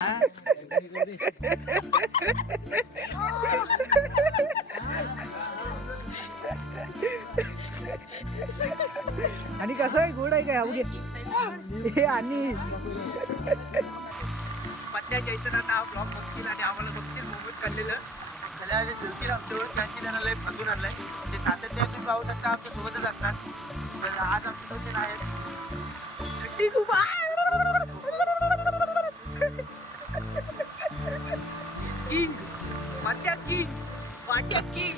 आणि कसं आहे गोड आहे काय अवघे आणि पत्त्याच्या इथं आता ब्लॉग बघतील आणि आम्हाला बघतील मोमोज खाल्लेलं त्याला चलतील आमच्यावर त्यांनी त्यांना लय फगून आणलंय ते सातत्याने तुम्ही पाहू शकता आमच्या सोबतच असतात. तर आज आमच्या ते आहेत किंग पत्त्या किंग वाट्या किंग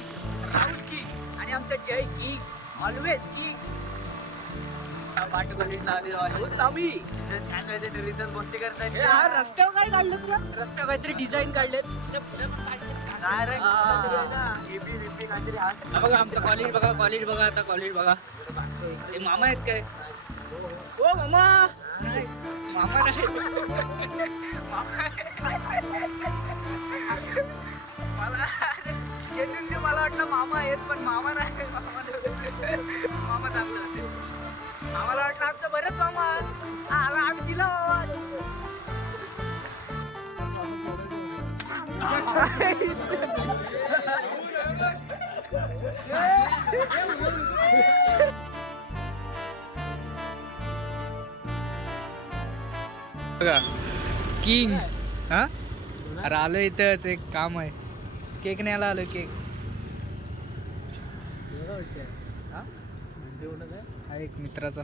राहुल किंग आणि आमचं जय किंग ऑलवेज किंग. गोष्टी करताय रस्त्यावर काय काढलं तुला रस्त्यावर काहीतरी डिझाईन काढलेत बघा आमचं कॉलेज बघा कॉलेज बघा आता कॉलेज बघा. हे मामा आहेत काय ओ मामा नाही मामा नाही मला जेन्युइनली मला वाटलं मामा आहेत पण मामा नाही मामा चांगलं होते. आम्हाला वाटलं आमचं बरंच मामा आला आम्ही दिला आवाज. बघा किंग हा अरे आलो इथंच एक काम आहे केक न्यायला आलो केक एक मित्राचा.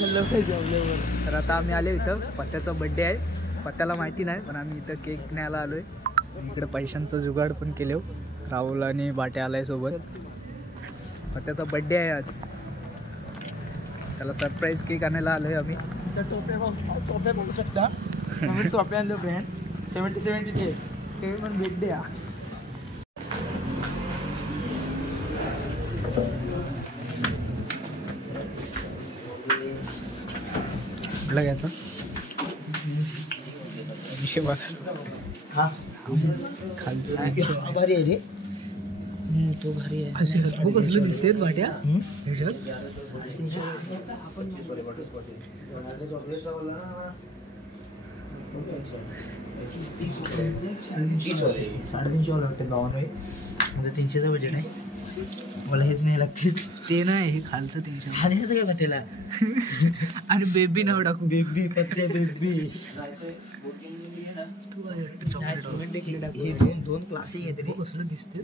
तर आता आम्ही आलो इथं पत्त्याचा बड्डे आहे पत्त्याला माहिती नाही पण आम्ही इथं केक न्यायला आलोय. इकडे पैशांचं जुगाड पण केलं राहुल आणि बाटे आलाय सोबत. पत्त्याचा बड्डे आहे आज त्याला सरप्राईज केक आणायला आलोय आम्ही. टोप्या बघू शकता टोप्या आणलं ब्रँड 70 ते पण बड्डे हा. कुठला घ्यायचा विषय बघा हा खालचा भारी आहे रे तो भारी आहे असे कसलं दिसते भाट्या $350 वाटते 52 म्हणजे 300चा बजेट आहे. मला हेच नाही लागते ते नाही हे खालचं 300 आणि ह्याचं काय मग त्याला आणि बेबी नाव टाकू बेबी पत्ते बेबी हे दोन क्लासिक आहेत रे कसलं दिसते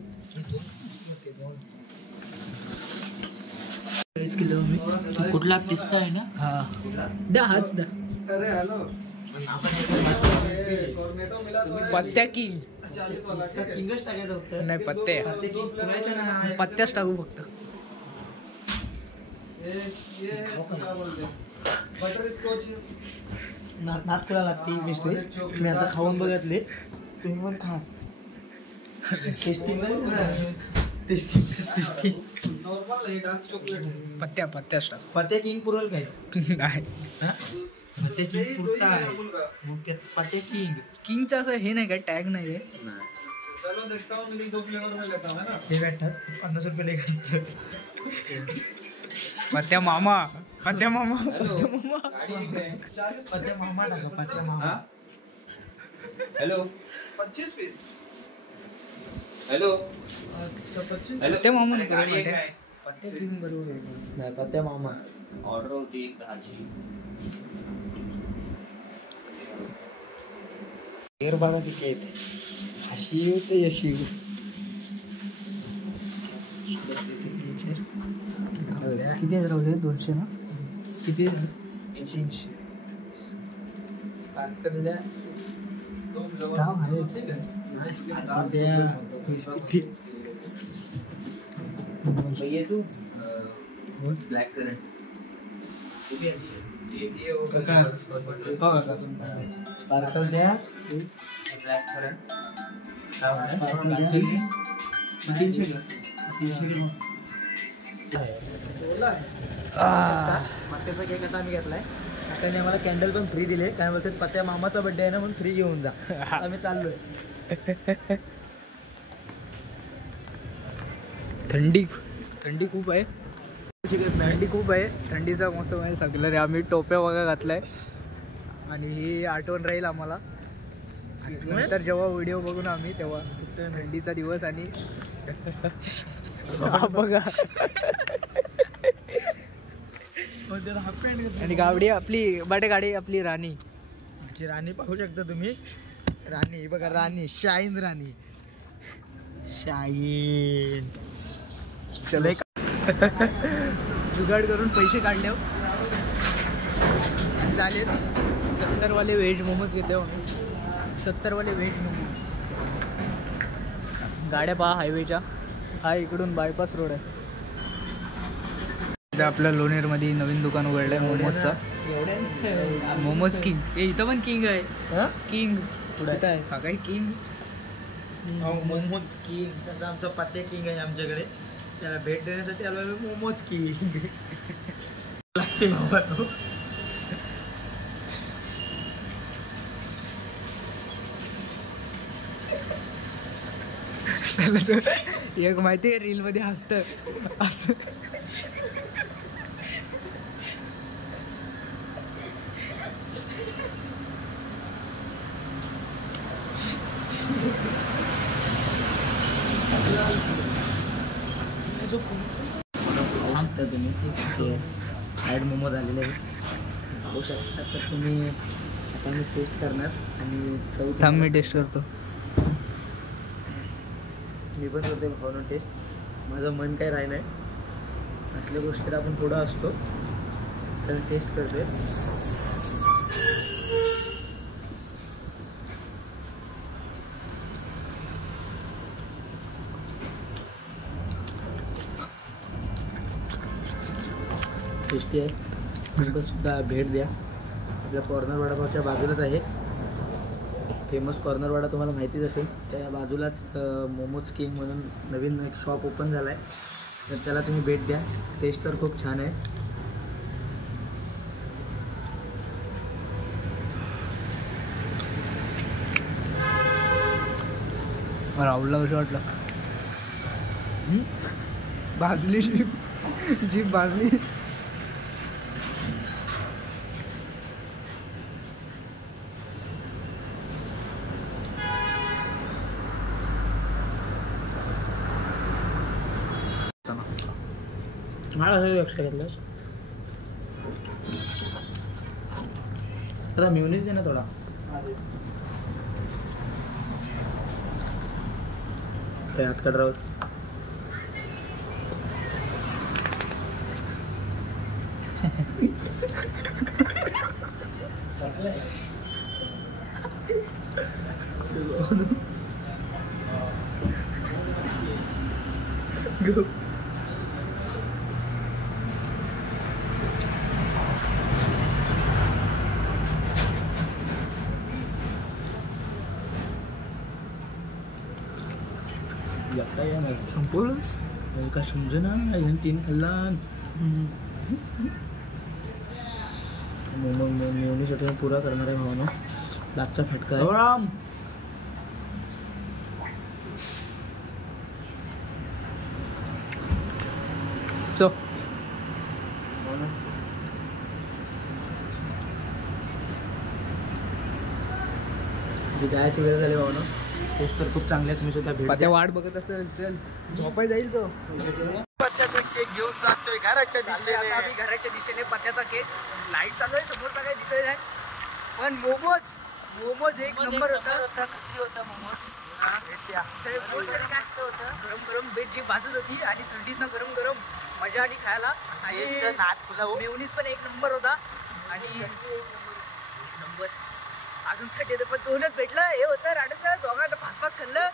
कुठला पिस्ता आहे ना हा दा हाच दा पत्त्या किंग किंगच टाकायचं फक्त नाही पत्ते पत्त्याच टाकू फक्त. नात करायला लागते मिस्त्री मी आता खाऊन बघितले तुम्ही पण खा टेस्टिंग पत्त्या पत्त्याच टाक पत्त्या किंग पुरल काय नाही पत्त्या किंग पुरता आहे पत्त्या किंग किंगचं असं हे नाही काय टॅग नाही आहे हे भेटतात $50 लेखाचं. पत्त्या मामा पत्त्या मामा पत्त्या मामा टाका पत्त्या मामा. हॅलो 25 पीस हॅलो पत्त्या मामा पत्त्या किंग बरोबर नाही पत्त्या मामा ऑर्डर होती 10ची. बघा किती येते अशी होते अशी किती राहिले 200 ना किती 300 ब्लॅक करंट स्पार्कल द्या ब्लॅक करंट 300 किलो पत्त्याचा केक आता आम्ही घेतलाय. त्याने आम्हाला कॅन्डल पण फ्री दिले काय बोलतात पत्त्या मामाचा बर्थडे आहे ना म्हणून फ्री घेऊन जा आम्ही चाललोय. थंडी खूप आहे थंडी खूप आहे थंडीचा मोसम आहे सगळं रे. आम्ही टोप्या वगैरे घातलाय आणि ही आठवण राहील आम्हाला नंतर जेव्हा व्हिडिओ बघू ना आम्ही तेव्हा थंडीचा दिवस आणि बघा आणि गावडी आपली बाटे गाडी आपली राणी पाहू शकता तुम्ही. राणी बघा, राणी शाईन, राणी शाईन. चल जुगाड करून पैसे काढले झाले. 70 वाले व्हेज मोमोज घेते 70 वाले व्हेज मोमोज. गाड्या पहा हायवेच्या. हा इकडून बायपास रोड आहे. आपल्या लोणेरमध्ये नवीन दुकान उघडलं आहे मोमोजचा. मोमोज किंग. हे इथं पण किंग आहे. किंग कुठं आहे? हा काय किंग. मोमोज किंग. त्याचा आमचा पत्ते किंग आहे आमच्याकडे. त्याला भेट देण्यासाठी आलो मोमोज किंग. लागते बाबा तो. एक माहिती आहे रील मध्ये हसत असं. तुम्ही फ्राईड मोमो झालेले आहेत बघू शकता. तर तुम्ही आता मी टेस्ट करणार आणि थांब मी टेस्ट करतो. मी पण करते भावना टेस्ट. माझं मन काय राही नाही. असल्या गोष्टीत आपण थोडा असतो. तर टेस्ट करते. टेस्टी आहे. तुम्ही सुद्धा भेट द्या. आपल्या कॉर्नर वडापावच्या बाजूलाच आहे. फेमस कॉर्नर वडा तुम्हाला माहितीच असेल. त्या बाजूलाच मोमोज किंग म्हणून नवीन एक शॉप ओपन झाला आहे. तर त्याला तुम्ही भेट द्या. टेस्ट तर खूप छान आहे. राहुलला कसं वाटलं? भाजली जीभ भाजली. मला असं लक्ष घेतलंस. आता म्युनिस दे ना थोडा. काय हात काढ राहू. Go. संपवलंच काय समज ना. ह्याने 3 खाल्ला. मेवणीसाठी पुरा करणार आहे भावानं. दाबचा फटका आहे. जायची वेळ झाली भावना. टेस्ट तर खूप चांगले. तुम्ही सुद्धा भेट. वाट बघत असेल. चल झोपाय जाईल तो. पत्त्याचा केक घेऊन जातोय घराच्या दिशेने. आम्ही घराच्या दिशेने पत्त्याचा केक. लाईट चालू आहे समोरचा काही दिसत नाही. पण मोमोज एक नंबर होता. गरम गरम बेट जी भाजत होती आणि थंडीतनं गरम गरम मजा आली खायला. आणि मेवनीज पण एक नंबर होता. आणि नंबर अजून छटे पण 2च भेटलं. हे होतं राडचं. दोघांना 5-5 खाल्लं.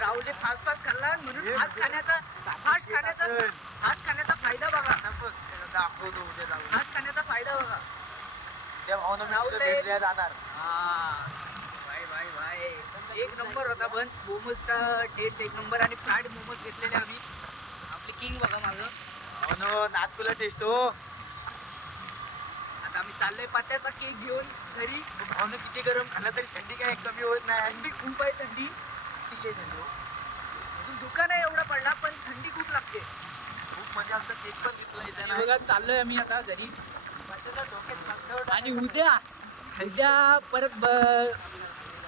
राहुलने 5-5 खाल्ला. म्हणून फास्ट खाण्याचा फायदा बघा. दाखवतो उद्या. फास्ट खाण्याचा फायदा बघा. त्या भावना भेट द्या जाणार. एक नंबर होता. पण मोमोजचा टेस्ट एक नंबर. आणि फ्राईड मोमोज घेतलेले आम्ही. आपले किंग बघा माझं. नागपूरला टेस्ट हो. आता आम्ही चाललोय पत्त्याचा केक घेऊन घरी. भावना किती गरम खाल्ला तरी थंडी काय कमी होत नाही. थंडी खूप आहे. थंडी अतिशय थंडी. अजून धुका नाही एवढा पडला पण थंडी खूप लागते. खूप म्हणजे आमचा केक पण घेतला इथे आणि बघा चाललोय आम्ही आता घरी आणि उद्या परत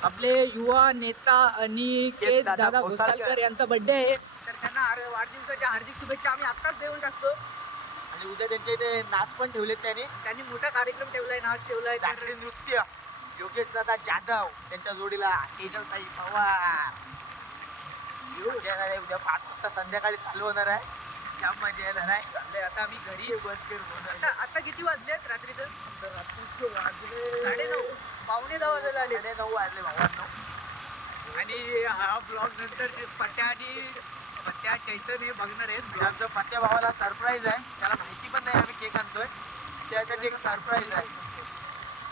आपले युवा नेता अनिकेत दादा घोसालकर यांचा बर्थडे आहे तर त्यांना वाढदिवसाच्या हार्दिक शुभेच्छा आम्ही आत्ताच देऊन टाकतो. आणि उद्या त्यांच्या इथे नाच पण ठेवलेत त्यांनी मोठा कार्यक्रम ठेवलाय, नाच ठेवलाय, जागरण नृत्य. योगेश दादा जाधव त्यांच्या जोडीला तेजलताई पवार. उद्या 5 वाजता संध्याकाळी चालू होणार आहे. क्या मजा येणार आहे. आता आम्ही घरी आता किती वाजलेत रात्रीचं? 9:30 9:15 वाजायला आले. 9:30 वाजले भावांनो. आणि हा ब्लॉग नंतर पत्त्या चैतन्य हे बघणार आहेत. आमचं पत्त्या भावाला सरप्राईज आहे. त्याला माहिती पण नाही आम्ही केक आणतोय. त्यासाठी एक सरप्राईज आहे.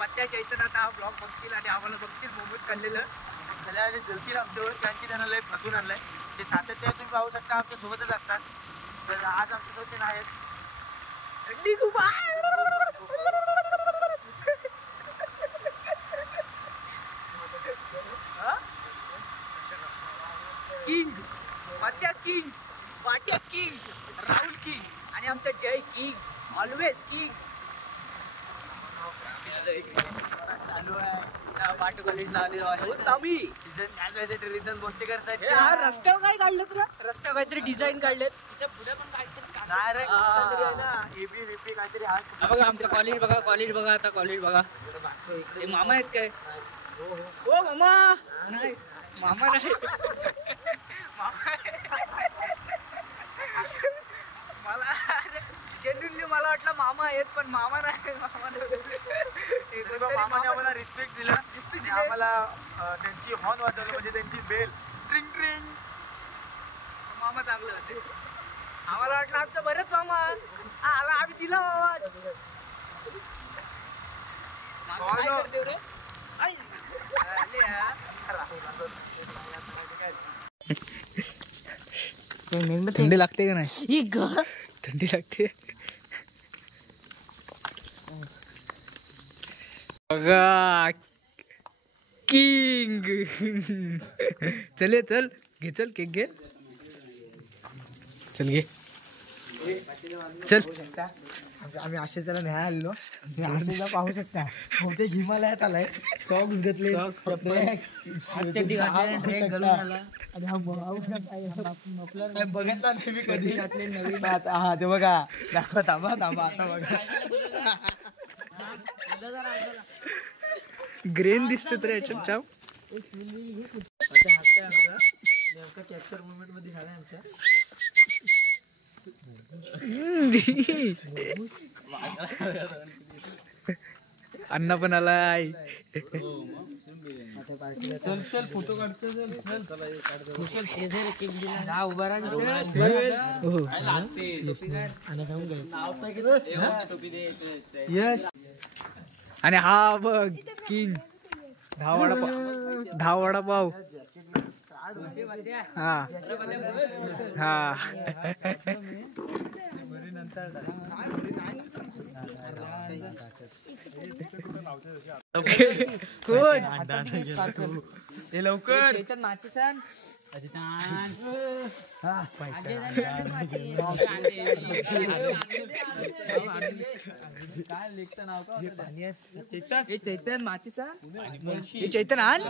पत्त्या चैतन्य आता हा ब्लॉग बघतील आणि आम्हाला बघतील मोमोज खाल्लेलं आणि जळतील आमच्यावर कारण की त्यांना लय फसून आणलंय. ते सातत्याने तुम्ही पाहू शकता आमच्या सोबतच असतात. तर आज आमच्यासोबत ते नाहीत. थंडी खूप किंग पत्त्या किंग वाट्या किंग राहुल किंग आणि आमचा जय किंग ऑलवेज किंग चालू आहे. पाटू कॉलेजला आलेलो आम्ही. सीझन चालू आहे. रिझन बोस्तेकर सर रस्त्यावर काय काढलेत रे? रस्त्यावर काहीतरी डिझाईन काढलेत. पुढे पण काहीतरी काहीतरी बघा आमचं कॉलेज बघा आता कॉलेज बघा. हे मामा आहेत काय? हो मामा नाही मामा नाही जेन्युनली मला वाटलं मामा आहेत पण मामा नाही. मामाने आम्हाला रिस्पेक्ट दिला. आम्हाला त्यांची हॉर्न वाजवलं म्हणजे त्यांची बेल ट्रिंग ट्रिंग. मामा चांगलं होते. आम्हाला वाटलं आमचं बरंच मामा आम्ही दिला आवाज. काय करते रे? थंडी लागते का नाही? थंडी लागते बघा. किंग चल घे चल केक घे चल घे चल. आम्ही असे त्याला न्याय आलेलो. आशेला पाहू शकता बहुतेक हिमालयात आलाय. सॉक्स घेतले बघितला नाही मी कधी. हा ते बघा दाखवा. थांबा आता बघा. ग्रेन दिसत रे याच्यात चाव. आता हात आहे आमचा नेमका कॅप्चर मोमेंट मध्ये झालाय आमच्या. अण्णा पण आलाय. चल फोटो काढतो. उभा यश. आणि हा बघ किंग 10 वडापाव. हा हा हे लवकर चैतन माचीसा चैतन आण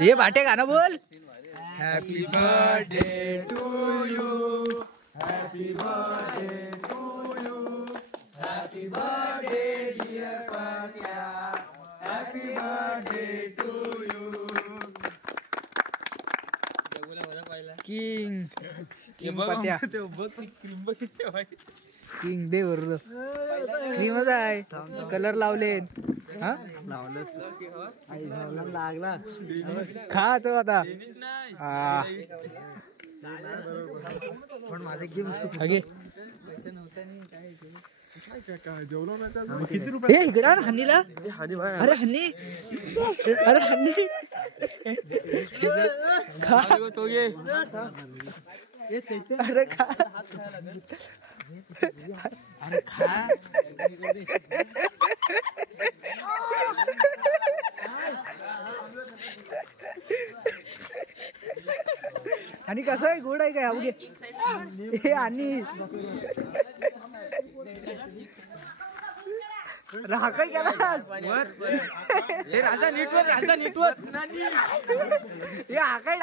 ये भाटे गाणं बोल. Happy birthday to you. Happy birthday to you. Happy birthday dear Patya. Happy birthday to you. King Patya king दे बरोबर. क्रीमच आहे कलर लावले. हा लागला खाच आता. हा पण माझे गिफ्ट पैसे नव्हता. इकडा हनीला. अरे हनी अरे हनी खा. अरे खा अरे खा. आणि कसं आहे गोड आहे काय अवघे हे आणि राखाय केला हे राजा नीटवर हे हाकाय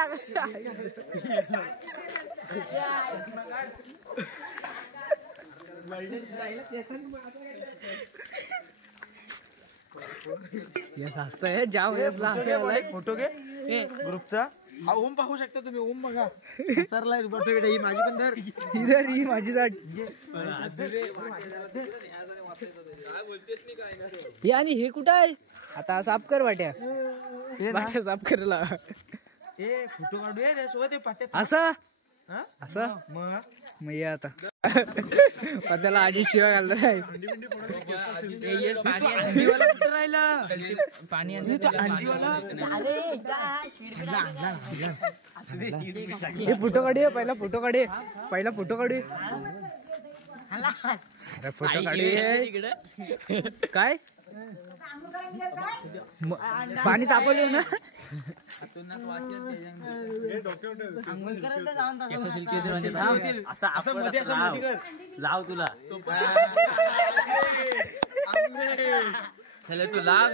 यस हसतंय जाम यसला हसायला फोटो घे ग्रुपचा हा ओम पाहू शकता तुम्ही ओम बघा सरलाय ही माझी पण धर इधर ही माझी जाट हे आणि हे कुठं आहे आता साफ कर वाट्या साफ करायला ए फोटो काढूया त्यासोबत पत्त्या असं हा असं मग ये आता पत्याला आजी शिवाय घालणार आहे हे फोटो काढूया पहिला फोटो काढूया फोटो काय पाणी तापवलं ना लाव तुला तू लाव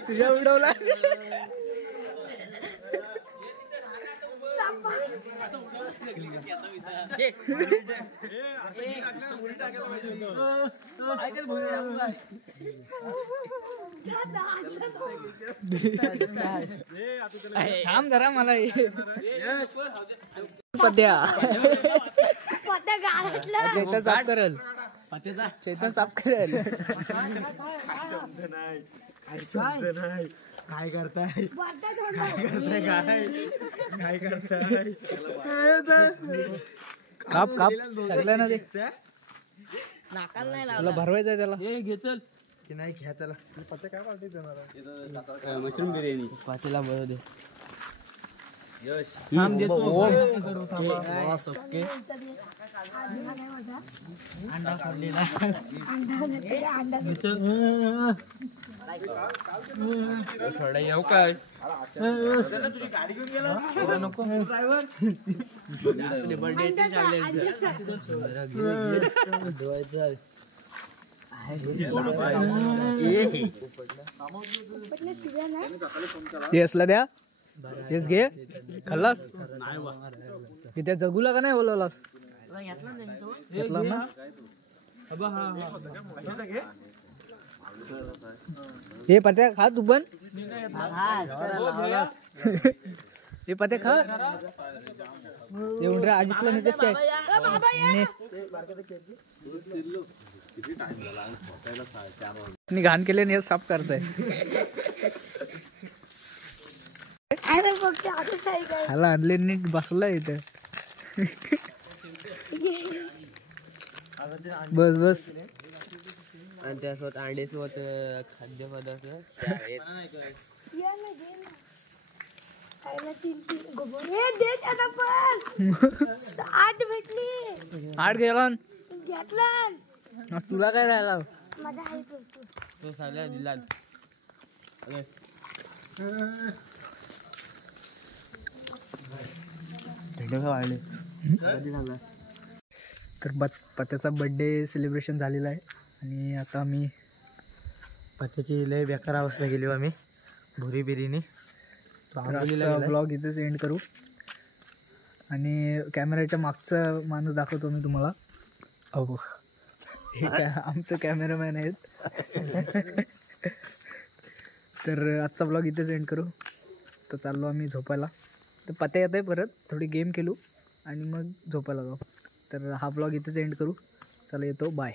तुझ्या उडवला थांब जरा मला पद्या चैतन साफ करेल चैतन साफ करेल काय करताय काप काप सगळं ना ते तुला भरवायचं त्याला घे चल ते नाही घ्या त्याला पत्ते काय पार्टी देणार मशरूम बिर्याणी पातेला बोलव दे थांब देतो ओके अंडा खाल्लेला थोडा येऊ काय तुझी गाडी घेऊन गेला नको ड्रायव्हर बर्थडे येसला द्या येस घे खाल्लास त्या जगूला का नाही बोलवलास घेतला ना हे पत्या खा तू पण हे पत्या खा एवढ्या आजीसला नेतेस काय घाण केले नाही साफ करताय ह्याला आणले नीट बसला इथे बस बस आणि त्यासोबत अंड्यासोबत खाद्यपदार्थ आठ गेला तुला काय राहिला तो सगळ्या दिला तर पत्याचा बर्थडे सेलिब्रेशन झालेला आहे आणि आता आम्ही पत्त्याची लय बेकार अवस्था गेली आम्ही भुरी बिरीनी ब्लॉग इथेच एंड करू आणि कॅमेऱ्याच्या मागचा माणूस दाखवतो मी तुम्हाला अहो हे आमचं कॅमेरामॅन आहेत तर आजचा ब्लॉग इथेच एंड करू तर चाललो आम्ही झोपायला तर पत्या येत आहे परत थोडी गेम खेळू आणि मग झोपायला जाऊ तर हा ब्लॉग इथेच एंड करू चला येतो बाय